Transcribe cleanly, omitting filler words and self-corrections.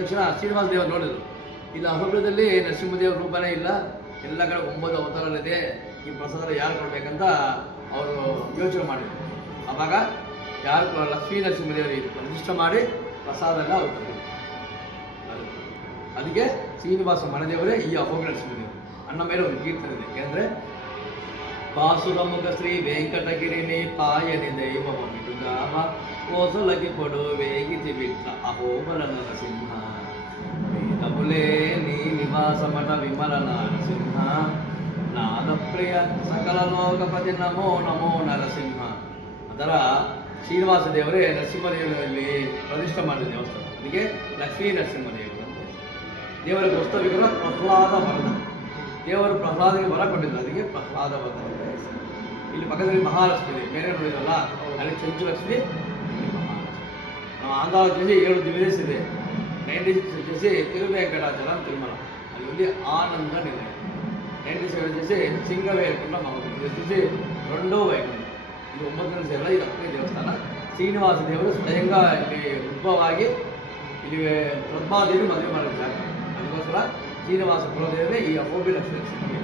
ತಕ್ಷಣ ಶ್ರೀನಿವಾಸ ದೇವರು ನೋಡಿದ್ರು, ಇಲ್ಲಿ ಅಹೋಬಿಲದಲ್ಲಿ ನರಸಿಂಹದೇವ್ರ ರೂಪನೇ ಇಲ್ಲ, ಎಲ್ಲ ಕಡೆ 9 ಅವತಾರಗಳಿದೆ, ಈ ಪ್ರಸಾದ ಯಾರು ಕೊಡಬೇಕಂತ ಅವರು ಯೋಚನೆ ಮಾಡಿದರು. ಆವಾಗ ಯಾರು ಲಕ್ಷ್ಮೀ ನರಸಿಂಹದೇವರಿಗೆ ಪ್ರತಿಷ್ಠೆ ಮಾಡಿ ಪ್ರಸಾದ ಎಲ್ಲ ಅವ್ರು ಕೊಟ್ಟಿದ್ರು. ಅದಕ್ಕೆ ಶ್ರೀನಿವಾಸ ಮಣದೇವರೇ ಈ ಅಹೋಬಿಲ ನರಸಿಂಹದೇವರು. ಅನ್ನ ಮೇಲೆ ಒಂದು ಕೀರ್ತನೆ ಇದೆ, ಏಕೆಂದರೆ ಪಾಸುರಮುಖ ಶ್ರೀ ವೆಂಕಟಗಿರಿನಿ ಪಾಯನಿ ದೈವಮಿಡುಗಾಮ ಕೋಸಲಗಿ ಕೊಡು ವೇಗಿತಿ ಬಿಟ್ಟ ಅಹೋಬಲ ನರಸಿಂಹ ವೇದಮುಲೇ ನೀ ನಿವಾಸ ಮಠ ವಿಮಲ ನರಸಿಂಹ ನಾದಪ್ರಿಯ ಸಕಲ ಲೋಕಪತಿ ನಮೋ ನಮೋ ನರಸಿಂಹ. ಅದರ ಶ್ರೀನಿವಾಸ ದೇವರೇ ನರಸಿಂಹದೇವರಲ್ಲಿ ಪ್ರತಿಷ್ಠೆ ಮಾಡಿದ ದೇವಸ್ಥಾನ, ಅದಕ್ಕೆ ಲಕ್ಷ್ಮೀ ನರಸಿಂಹದೇವರು ಅಂತ. ದೇವರ ಹೊಸ ವಿಗ್ರಹ ಪ್ರಹ್ಲಾದ ವರ್ಣ, ದೇವರು ಪ್ರಹ್ಲಾದನಿಗೆ ವರ ಕೊಟ್ಟಿದ್ದು, ಅದಕ್ಕೆ ಪ್ರಹ್ಲಾದ ವರ್ಣ ಅಂತ ಹೆಸರು. ಇಲ್ಲಿ ಪಕ್ಕದಲ್ಲಿ ಮಹಾಲಕ್ಷ್ಮಿ ಇದೆ, ಮೇಲೆ ನೋಡಿದಲ್ಲ ಅಲ್ಲಿ ಚಂಚುಲಕ್ಷ್ಮಿ, ಇಲ್ಲಿ ಮಹಾಲಕ್ಷ್ಮಿ. ನಾವು ಆಂಧ್ರ ಜೊತೆ 7 ದಿವಸ ಇದೆ, 96 వచ్చేసి తిరువేంకటాచలం తిరుమల, అది ఉంది ఆనంద నిలయం. 97 వచ్చేసి సింగవేరకుండ మహోత్సవం, ఇది వచ్చేసి 2వ వైకుంఠం. ಇದು 9ನೇ ಸೇರಲ್ಲ, ಇದು 10ನೇ ದೇವಸ್ಥಾನ. ಶ್ರೀನಿವಾಸ ದೇವರು ಸ್ವಯಂగా ಇಲ್ಲಿ ಉದ್ಭವವಾಗಿ ಇಲ್ಲಿ ಪದ್ಮಾದೇವಿ ಮದುವೆ ಮಾಡಿದ್ದಾರೆ. ಅದಕ್ಕೋಸ್ಕರ ಶ್ರೀನಿವಾಸ ಕುಲದೇವರೇ ಈ ಅಹೋಬಿಲ ಲಕ್ಷ್ಮೀ